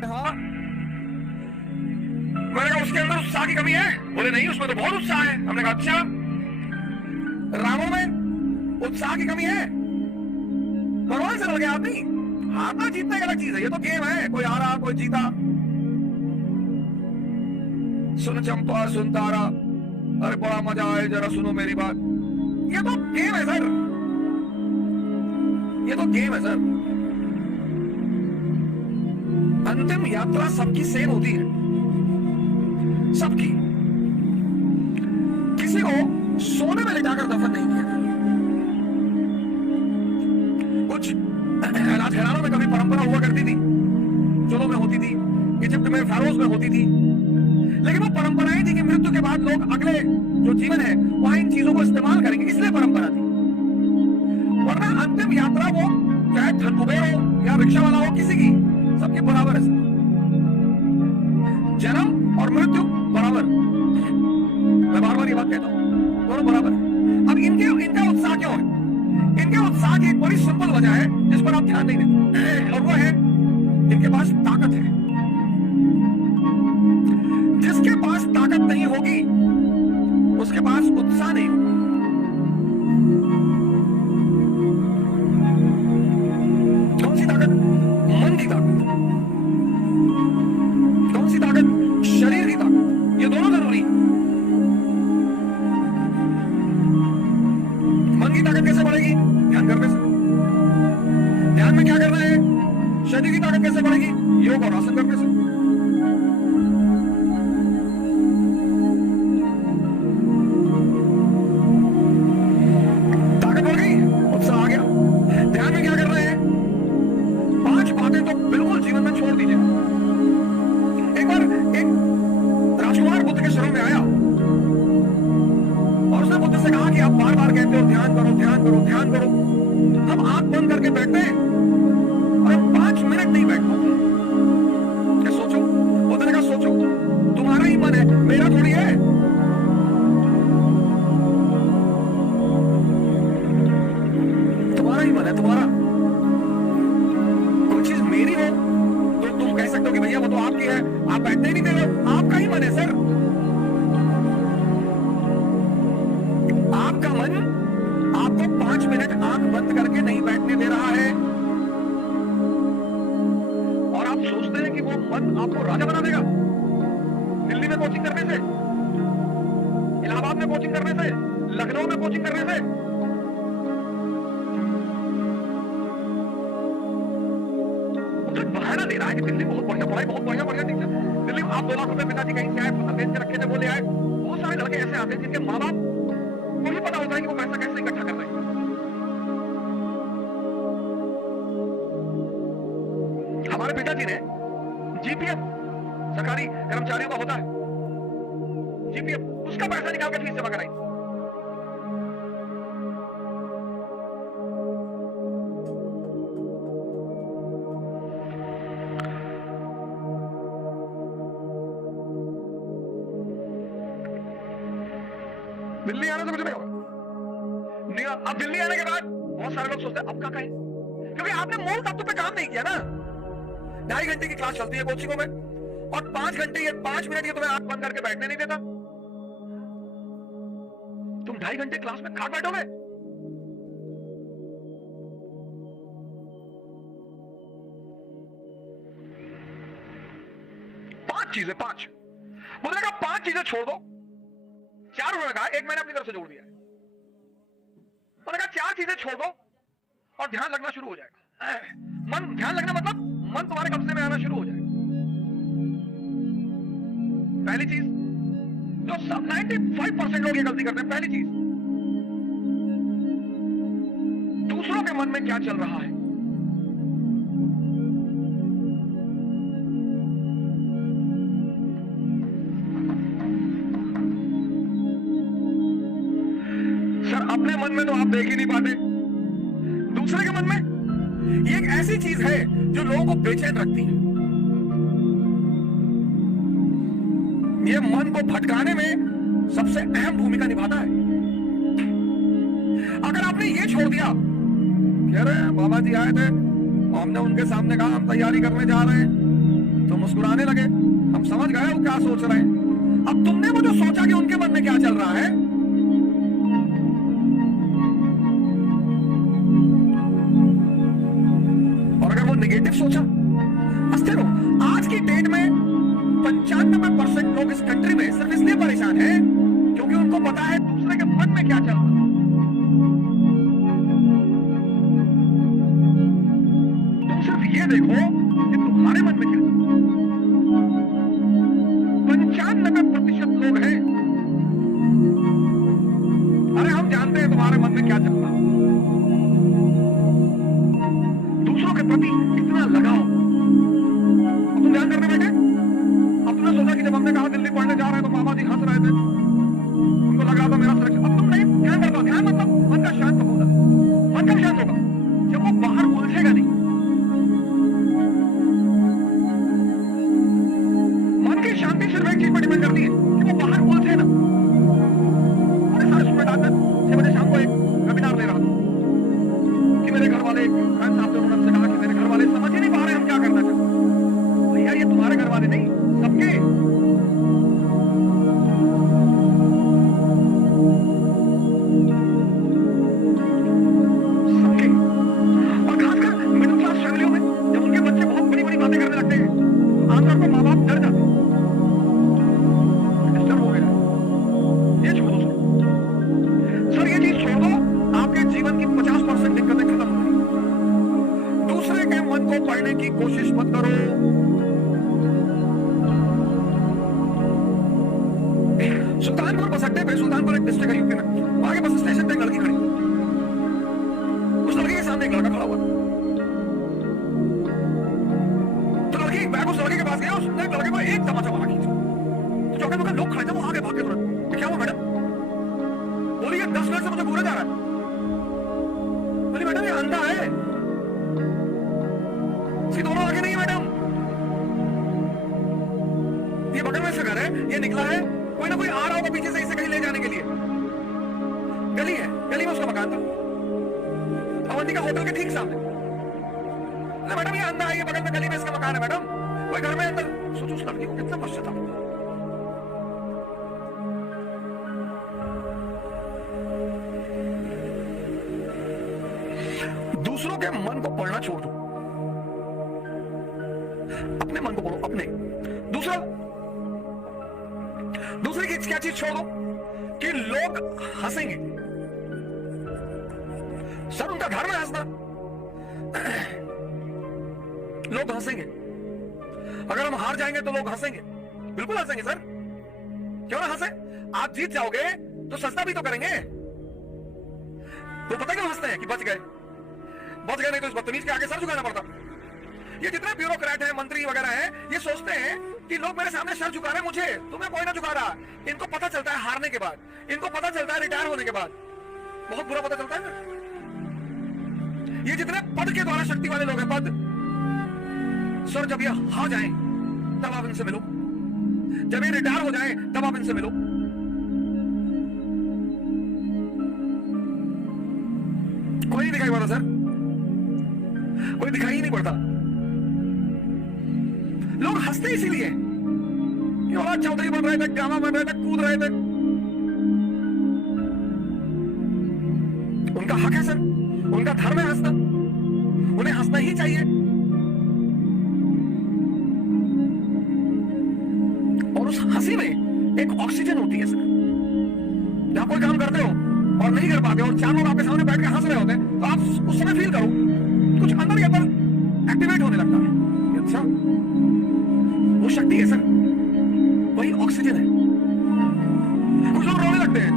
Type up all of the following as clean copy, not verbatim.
हाँ, मैंने कहा उसके अंदर उत्साह की कमी है? बोले नहीं, उसमें तो बहुत उत्साह है। हमने कहा अच्छा, रामों में उत्साह की कमी है? भगवान से लड़ गया आदमी। हारना जीतना एक अलग चीज है, ये तो गेम है, कोई हारा कोई जीता। सुन चंपा सुन तारा, अरे बड़ा मजा आए जरा सुनो मेरी बात। ये तो गेम है सर, ये तो गेम है सर। अंतिम यात्रा सबकी सेम होती है, सबकी। किसी को सोने में लिटाकर दफन नहीं किया। कुछ राजघरानों में कभी परंपरा हुआ करती थी, चलो में होती थी, इजिप्ट में फेरोज में होती थी, लेकिन वो परंपराएं थी कि मृत्यु के बाद लोग अगले जो जीवन है वहां इन चीजों को इस्तेमाल करेंगे, इसलिए परंपरा थी। वरना अंतिम यात्रा वो चाहे धन कुबेर हो या रिक्शा वाला हो, किसी की सबकी बराबर है। जन्म और मृत्यु बराबर, मैं बार बार ये बात कहता हूं, दोनों बराबर है। अब इनका उत्साह क्यों है? इनके उत्साह की एक बड़ी सिंपल वजह है जिस पर आप ध्यान नहीं देते, और वो है इनके पास ताकत है। जिसके पास ताकत नहीं होगी उसके पास उत्साह नहीं होगा। कौन सी ताकत? मन की ताकत। कौन सी ताकत? शरीर की ताकत। ये दोनों जरूरी। मन की ताकत कैसे बढ़ेगी? ध्यान करने से। ध्यान में क्या करना है? शरीर की ताकत कैसे बढ़ेगी? योग और आसन करने से। ध्यान करो। हम आंख बंद करके बैठते हैं और 5 मिनट नहीं बैठ पाते। क्या सोचो, उधर का सोचो, तुम्हारा ही मन है, मेरा थोड़ी है। तुम्हारा ही मन है, तुम्हारा। कोई चीज मेरी हो तो तुम कह सकते हो कि भैया वो तो आपकी है, आप बैठते ही नहीं दे रहे। आपका ही मन है सर। आपका मन आपको 5 मिनट आंख बंद करके नहीं बैठने दे रहा है, और आप सोचते हैं कि वो मन आपको राजा बना देगा। दिल्ली में कोचिंग करने से, इलाहाबाद में कोचिंग करने से, लखनऊ में कोचिंग करने से, बहाना दे रहा है कि दिल्ली बहुत बढ़िया पढ़ाई, बहुत बढ़िया बढ़िया टीचर। दिल्ली में आप 2 लाख रुपए पिताजी कहीं से आए, बेच के रखे थे, वो ले आए। बहुत सारे लड़के ऐसे आते हैं जिनके माँ बाप को भी पता होता है कि वो पैसा कैसे इकट्ठा कर रहे हैं। हमारे पिताजी ने जीपीएफ, सरकारी कर्मचारियों का होता है जीपीएफ, उसका पैसा निकाल के फीस जमा कराई। दिल्ली आने से कुछ नहीं होगा। अब दिल्ली आने के बाद बहुत सारे लोग सोचते हैं अब क्या कहें, क्योंकि आपने मूल तत्व पे काम नहीं किया ना। 2.5 घंटे की क्लास चलती है कोचिंगों में, और 5 घंटे ये 5 मिनट ये तुम्हें आंख बंद करके बैठने नहीं देता। तुम 2.5 घंटे क्लास में खाट बैठोगे? पांच चीजें, 5 मुझे कहा 5 चीजें छोड़ दो। 4 उन्होंने कहा, 1 मैंने अपनी तरफ से जोड़ दिया है। उन्होंने कहा 4 चीजें छोड़ दो और ध्यान लगना शुरू हो जाएगा। मन, ध्यान लगना मतलब मन तुम्हारे कब्जे में आना शुरू हो जाएगा। पहली चीज जो सब 95% लोग ये गलती करते हैं, पहली चीज, दूसरों के मन में क्या चल रहा है। सर अपने मन में तो आप देख ही नहीं पाते, दूसरे के मन में। ये एक ऐसी चीज है जो लोगों को बेचैन रखती है। ये मन को भटकाने में सबसे अहम भूमिका निभाता है। अगर आपने ये छोड़ दिया, कह रहे हैं बाबा जी आए थे, हमने उनके सामने कहा हम तैयारी करने जा रहे हैं, तो मुस्कुराने लगे, हम समझ गए वो क्या सोच रहे हैं। अब तुमने वो जो सोचा कि उनके मन में क्या चल रहा है, और अगर वो नेगेटिव सोचा, हंसते रहो। आज की डेट में 95% लोग इस कंट्री में सिर्फ इसलिए परेशान हैं क्योंकि उनको पता है दूसरे के मन में क्या चल रहा है। तुम सिर्फ ये देखो कि तुम्हारे मन में क्या चल रहा है। 95% लोग हैं, अरे हम जानते हैं तुम्हारे मन में क्या चल रहा है। दूसरों के प्रति इतना लगाओ। तुम ध्यान करने बैठे, अब तुमने सोचा कि जब हमने कहा दिल्ली पढ़ने जा रहे हैं तो मामा जी हंस रहे थे, उनको लग रहा था मेरा सिलेक्शन। अब तुम नहीं ध्यान करता, ध्यान मतलब मन का शांत होगा। मन का शांत होगा जब वो बाहर उलझेगा नहीं। मन की शांति सिर्फ एक चीज पर डिपेंड करती है कि वो बाहर उलझे ना। बड़े सारे स्टूडेंट आते हैं, 6 बजे शाम को एक वेबिनार दे रहा था कि मेरे घर वाले, फ्रेंड साहब ने उन्होंने कहा कि मेरे घर वाले समझ ही नहीं पा रहे हम क्या करना चाहते। भैया ये तुम्हारे घर वाले नहीं, सबके। सबके, और खासकर मिडिल क्लास फैमिलियों में जब उनके बच्चे बहुत बड़ी बड़ी बातें करने लगते हैं तो आमतौर पर माँ बाप डर जाते हैं। डिस्टर्ब हो गया, ये छोड़ दो सर, ये चीज छोड़ दो, आपके जीवन की 50% दिक्कतें खत्म हो गई। दूसरे के मन को पढ़ने की कोशिश मत करो। सुल्तानपुर बस अड्डे पे, सुल्तानपुर एक डिस्ट्रिक्ट है यूपी में, वहां के बस स्टेशन पे एक लड़की खड़ी, उस लड़की के सामने एक लड़का खड़ा हुआ। तो लड़की बैग उस लड़के के पास गया, उसने लड़के को एक तमाचा मारा खींचा। तो चौके में लोग खड़े थे, वो आगे भाग के तुरंत, क्या हुआ मैडम? बोली ये 10 मिनट से मुझे घूरे जा रहा है। बोली मैडम ये अंधा है, इसकी दोनों आगे नहीं है मैडम, ये बगल में से घर है, ये निकला है, कोई ना कोई आ रहा होगा पीछे से इसे कहीं ले जाने के लिए। गली है, गली में उसका मकान था, अवंतिका होटल के ठीक सामने। मैडम ये अंधा है, ये बगल में गली में इसका मकान है मैडम, कोई घर में अंदर। सोचो उस लड़की को कितना पश्चाताप होगा। दूसरों के मन को पढ़ना छोड़ दो, अपने मन को पढ़ो, अपने। दूसरी की क्या चीज छोड़ दो कि लोग हंसेंगे। सर उनका घर में हंसना, लोग हंसेंगे। अगर हम हार जाएंगे तो लोग हंसेंगे, बिल्कुल हंसेंगे सर, क्यों ना हंसे। आप जीत जाओगे तो सस्ता भी तो करेंगे। तो पता क्यों हंसते हैं कि बच गए, बच गए नहीं तो इस बदतमीज के आगे सर झुकाना पड़ता। ये जितने ब्यूरोक्रेट हैं, मंत्री वगैरह हैं, ये सोचते हैं कि लोग मेरे सामने सर झुका रहे, मुझे तुम्हें कोई ना झुका रहा। इनको पता चलता है हारने के बाद, इनको पता चलता है रिटायर होने के बाद, बहुत बुरा पता चलता है ना। ये जितने पद के द्वारा शक्ति वाले लोग हैं, पद, सर जब ये हार जाएं तब आप इनसे मिलो, जब ये रिटायर हो जाएं तब आप इनसे मिलो। कोई नहीं दिखाई पड़ता सर, कोई दिखाई ही नहीं पड़ता। लोग हंसते इसीलिए कि औलाद चौधरी बन रहे थे, गामा बन रहे थे, कूद रहे थे। उनका हक है सर, उनका धर्म है हंसना, उन्हें हंसना ही चाहिए। और उस हंसी में एक ऑक्सीजन होती है सर। जब आप कोई काम करते हो और नहीं कर पाते और 4 लोग आपके सामने बैठ के हंस रहे होते हैं तो आप उस समय फील करो कुछ अंदर या पर एक्टिवेट होने लगता है। अच्छा, वो शक्ति है सर, वही ऑक्सीजन है। कुछ लोग रोने लगते हैं,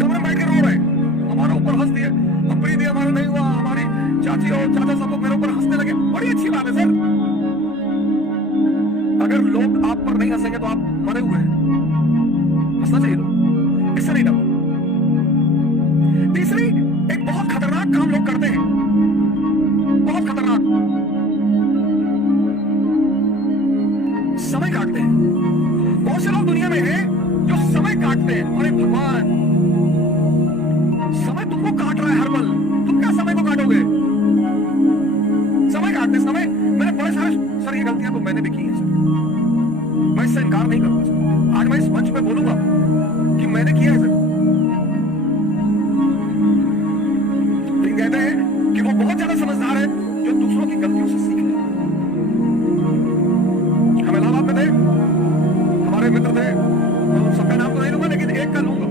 कमरे में बैठ के रो रहे हैं, हमारे ऊपर हंस दिए, हम प्रीति हमारा नहीं हुआ, हमारी चाची और चाचा सब लोग मेरे ऊपर हंसने लगे। बड़ी अच्छी बात है सर। अगर लोग आप पर नहीं हंसेंगे तो आप मरे हुए हैं, हंसना चाहिए लोग, इससे नहीं डरो। तीसरी, एक बहुत खतरनाक काम लोग करते हैं, बहुत खतरनाक, समय काटते हैं। बहुत से लोग दुनिया में हैं जो समय काटते हैं। अरे भगवान, समय तुमको काट रहा है हर पल, तुम क्या समय को काटोगे? समय काटते समय मैंने बड़े सारे सर ये गलतियां गलतियां तो मैंने भी की हैं सर, मैं इससे इनकार नहीं करूंगा सर। आज मैं इस मंच पे बोलूंगा कि मैंने किया है सर। लेकिन कहते हैं कि वो बहुत ज्यादा समझदार है जो दूसरों की गलतियों से सीख ले। हम इलाहाबाद में थे, हमारे मित्र थे, तो सबका नाम तो नहीं लूंगा लेकिन एक का लूंगा।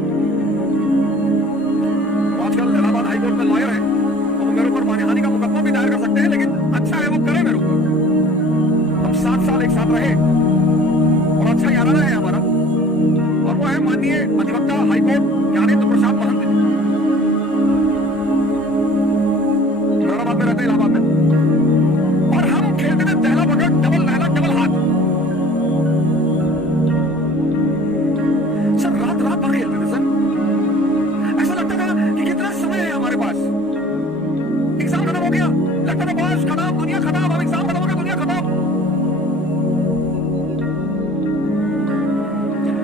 वो आजकल इलाहाबाद हाई कोर्ट में लॉयर है, तो मेरे ऊपर मानहानि का मुकदमा भी दायर कर सकते हैं, लेकिन अच्छा है वो करे मेरे ऊपर। हम 7 साल एक साथ रहे और अच्छा याराना है हमारा, और वो है माननीय अधिवक्ता हाईकोर्ट ज्ञानेंद्र प्रसाद महंत। इलाहाबाद में रहते हैं, इलाहाबाद में, और हम खेलते थे दहला पकड़, डबल लहला डबल हाथ। सर रात रात भर खेलते थे सर, ऐसा लगता था कि कितना समय है हमारे पास। एग्जाम खत्म हो गया, लगता था बस खत्म, दुनिया खत्म, अब एग्जाम खत्म हो गया, दुनिया खत्म।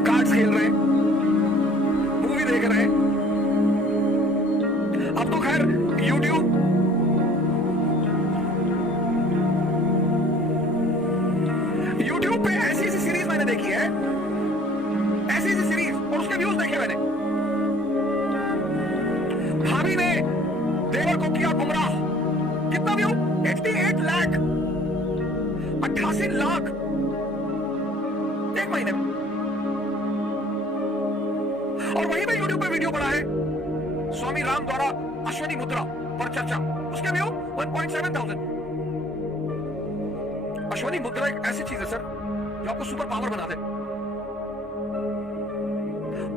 कार्ड्स खेल रहे, मूवी देख रहे। अब तो खैर यूट्यूब पे ऐसी ऐसी सीरीज मैंने देखी है, ऐसी ऐसी सीरीज, और उसके व्यूज देखे मैंने। भाभी ने देवर को किया गुमराह, कितना व्यू? 88 लाख, 88 लाख एक महीने में। और वहीं पे यूट्यूब पे वीडियो बना है स्वामी राम द्वारा अश्वनी मुद्रा पर चर्चा, उसके व्यू 1.7,000। अश्वनी मुद्रा एक ऐसी चीज है सर जो आपको सुपर पावर बना दे।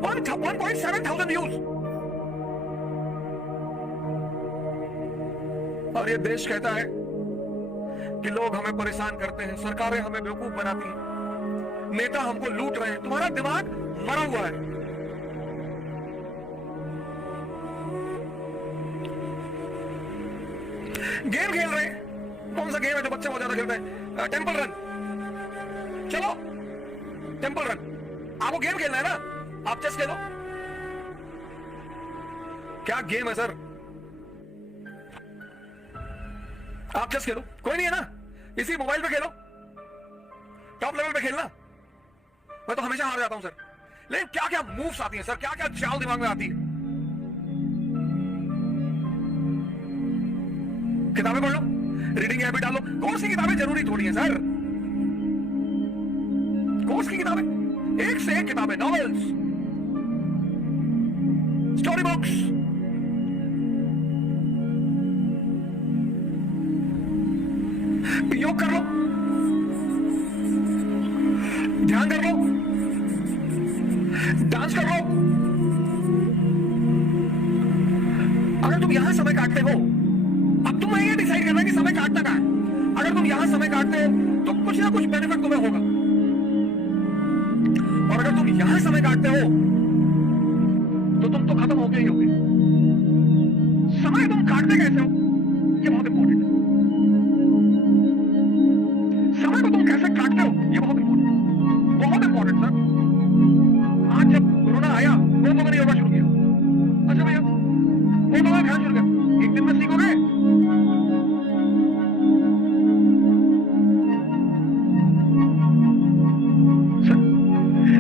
1.7,000 व्यूज। और ये देश कहता है कि लोग हमें परेशान करते हैं, सरकारें हमें बेवकूफ बनाती हैं, नेता हमको लूट रहे हैं। तुम्हारा दिमाग मरा हुआ है। गेम खेल रहे हैं, कौन सा गेम है जो बच्चे बहुत ज्यादा खेलते हैं? Temple run. चलो टेंपल रन, आपको गेम खेलना है ना, आप चेस खेलो। क्या गेम है सर? आप चेस खेलो, कोई नहीं है ना, इसी मोबाइल पे खेलो, टॉप लेवल पे खेलना। मैं तो हमेशा हार जाता हूं सर। लेकिन क्या क्या मूव्स आती हैं सर, क्या क्या चाल दिमाग में आती है। किताबें पढ़ लो, रीडिंग हैबिट डालो। कोर्स की किताबें जरूरी थोड़ी है सर, कोर्स की किताबें, एक से एक किताबें, नॉवेल्स, स्टोरी बुक्स। योग कर लो, ध्यान कर लो, डांस कर लो। अगर तुम यहां समय काटते हो, अब तुम्हें ये डिसाइड करना है कि समय काटना कहां है। अगर तुम यहां समय काटते हो तो कुछ ना कुछ बेनिफिट तुम्हें होगा, और अगर तुम यहां समय काटते हो तो तुम तो खत्म हो गए ही होगे। समय तुम काटते कैसे हो, ये बहुत इंपॉर्टेंट है। समय को तुम कैसे काटते हो, ये बहुत इंपॉर्टेंट, बहुत इंपॉर्टेंट सर। आज जब कोरोना आया, बहुत लोगों ने योगा शुरू किया। अच्छा भैया, बहुत लोगों ने ध्यान शुरू किया, एक दिन में सीखोगे।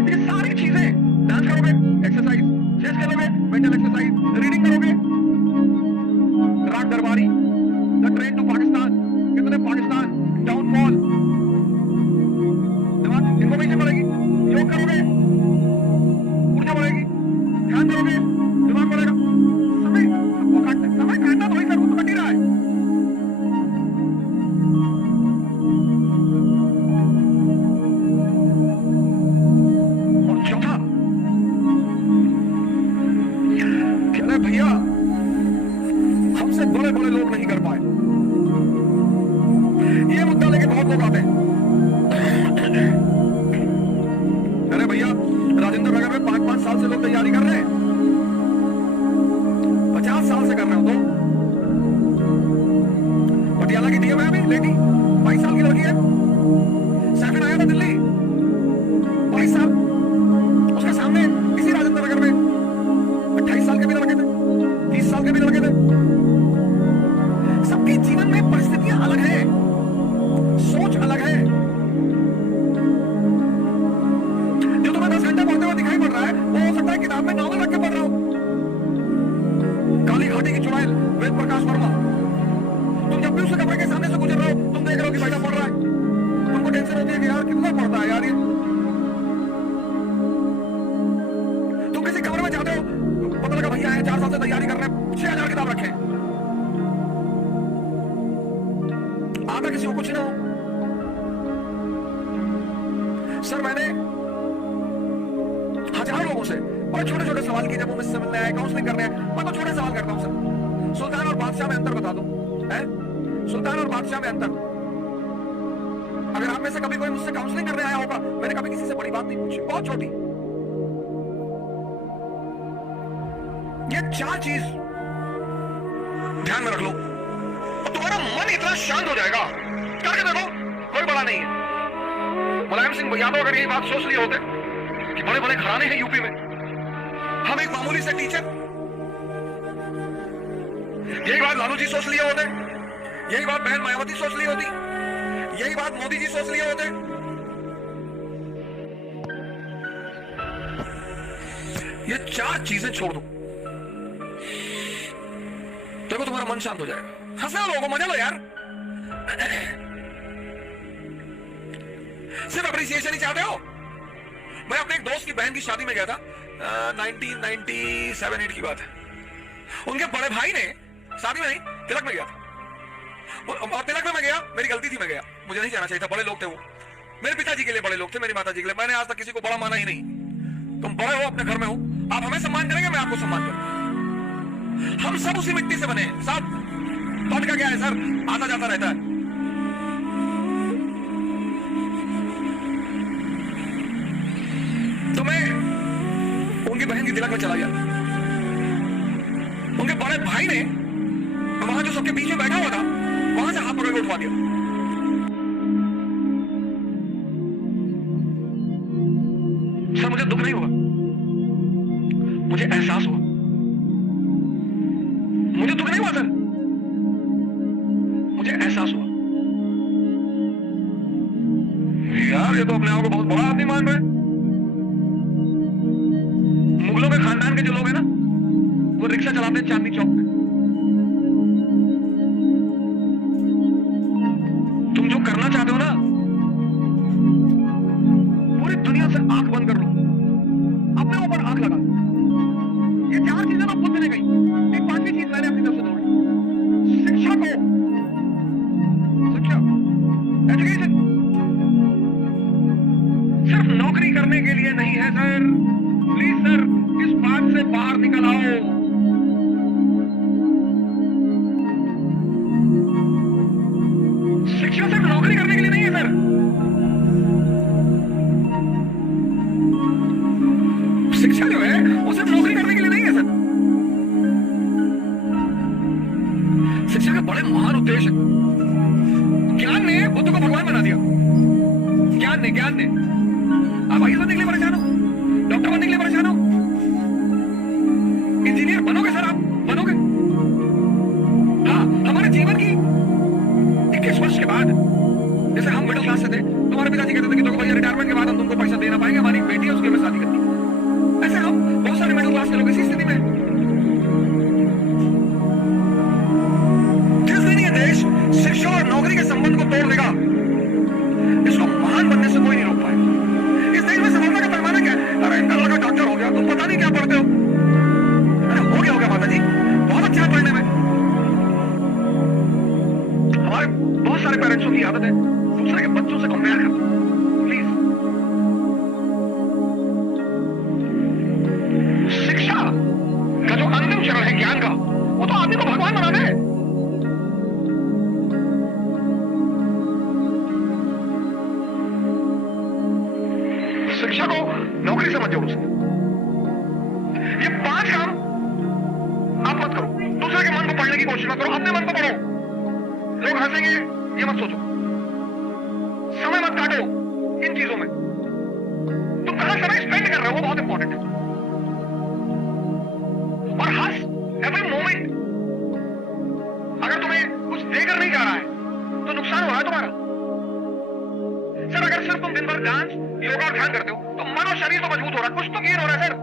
ये सारी चीजें, डांस करोगे, एक्सरसाइज, चेस खेलोगे, मेंटल एक्सरसाइज, रीडिंग करोगे, राग दरबारी, द ट्रेन टू पाकिस्तान, कितने पाकिस्तान, डाउनफॉल, टेंशन होती है कि यार कितना पड़ता है यार ये। तुम किसी कमरे में जाते हो, पता लगा भैया है 4 साल से तैयारी कर रहे हैं, 6000 किताब रखे, आता किसी को कुछ ना हो। सर मैंने हजारों लोगों से बड़े छोटे छोटे सवाल किए जब वो मुझसे मिलने आए, काउंसलिंग करने आए। मैं तो छोटे सवाल करता हूं सर, सुल्तान और बादशाह में अंतर बता दो, है सुल्तान और बादशाह में अंतर। अगर आप में से कभी कोई मुझसे काउंसलिंग करने आया होगा, मैंने कभी किसी से बड़ी बात नहीं पूछी, बहुत छोटी। ये 4 चीज ध्यान में रख लो, तुम्हारा मन इतना शांत हो जाएगा, करके देखो, कोई बड़ा नहीं है। मुलायम सिंह यादव अगर यही बात सोच लिए होते कि बड़े बड़े घराने हैं यूपी में, हम एक मामूली से टीचर, यही बात लालू जी सोच लिए होते, यही बात बहन मायावती सोच ली होती, यही बात मोदी जी सोच लिए होते। ये 4 चीजें छोड़ दो, देखो तुम्हारा मन शांत हो जाएगा। हंसना लोगों को, मजा लो यार। सिर्फ अप्रिसिएशन ही चाहते हो। मैं अपने एक दोस्त की बहन की शादी में गया था, 1997-8 की बात है। उनके बड़े भाई ने, शादी में नहीं, तिलक में गया था, और तिलक में मैं गया, मेरी गलती थी, मैं गया, मुझे नहीं जाना चाहिए था। बड़े लोग थे वो, मेरे पिताजी के लिए बड़े लोग थे, मेरी माता जी के लिए। मैंने आज तक किसी को बड़ा माना ही नहीं। तुम बड़े हो, अपने घर में हो, आप हमें सम्मान करेंगे, मैं आपको सम्मान करूंगा। हम सब उसी मिट्टी से बने हैं, सब। पद का क्या है सर, आता जाता रहता है। तो मैं उनकी बहन की तिलक में चला गया। उनके बड़े भाई ने वहां जो सबके बीच में बैठा हुआ था, वहां से हाथ पकड़ के उठवा दिया। सर मुझे दुख नहीं हुआ, मुझे एहसास हुआ। मुझे दुख नहीं हुआ सर, मुझे एहसास हुआ। यार ये तो अपने आप को बहुत बड़ा आदमी मान रहे। मुगलों के खानदान के जो लोग हैं ना, वो रिक्शा चलाते हैं चांदनी चौक पे। तुम जो करना चाहते हो ना, पूरी दुनिया से आंख बंद कर लो, अपने ऊपर आंख लगा। ये 4 चीजें ना खुद से गई। एक 5वीं चीज मैंने अपनी तरफ से जोड़ी, शिक्षा को, शिक्षा, एजुकेशन सिर्फ नौकरी करने के लिए नहीं है सर। प्लीज सर, इस बात से बाहर निकल आओ। शिक्षा सिर्फ नौकरी करने के लिए नहीं है सर। शिक्षा जो है वो सिर्फ नौकरी करने के लिए नहीं है सर। शिक्षा के बड़े महान उद्देश्य हैं। ज्ञान ने बुद्ध को भगवान बना दिया। ज्ञान ने आप आईएएस बनने के लिए परेशान हो, डॉक्टर बनने के लिए परेशान हो, इंजीनियर बनोगे सर, आप बनोगे। हाँ, हमारे जीवन की 21 वर्ष के बाद, जैसे हम मिडिल क्लास से थे, तुम्हारे पिताजी कहते थे कि देखो भैया रिटायरमेंट के बाद हम तुमको पैसा दे ना पाएंगे, हमारी बेटी है उसकी हमें शादी करनी। ऐसे हम बहुत सारे मिडिल क्लास के लोग इसी स्थिति में हैं। जिस दिन ये देश शिक्षा और नौकरी के संबंध को तोड़ देगा, इसको महान बनने से कोई नहीं रोक पाएगा। इस देश में सफलता का पैमाना क्या है? अरे इनका लड़का डॉक्टर हो गया, तुम पता नहीं क्या पढ़ते हो। अरे हो गया माता जी, बहुत अच्छा है पढ़ने में। हमारे बहुत सारे पेरेंट्सों की आदत है दूसरे के बच्चों से कंपेयर करना। प्लीज, शिक्षा का जो अंतिम चरण है ज्ञान का, वो तो आदमी को भगवान बना दे। शिक्षा को नौकरी से मत जोड़ो। ये 5 काम आप मत करो। दूसरे के मन को पढ़ने की कोशिश मत करो, अपने मन को पढ़ो। लोग हंसेंगे ये मत सोचो, समय मत काटो इन चीजों में। तुम कहां समय स्पेंड कर रहे हो वो बहुत इंपॉर्टेंट है। और हंस एवरी मोमेंट। अगर तुम्हें कुछ देकर नहीं जा रहा है तो नुकसान हो रहा है तुम्हारा। सर अगर सिर्फ तुम दिन भर डांस, योगा और ध्यान करते हो तो मन और शरीर तो मजबूत हो रहा है, कुछ तो गेन हो रहा है सर।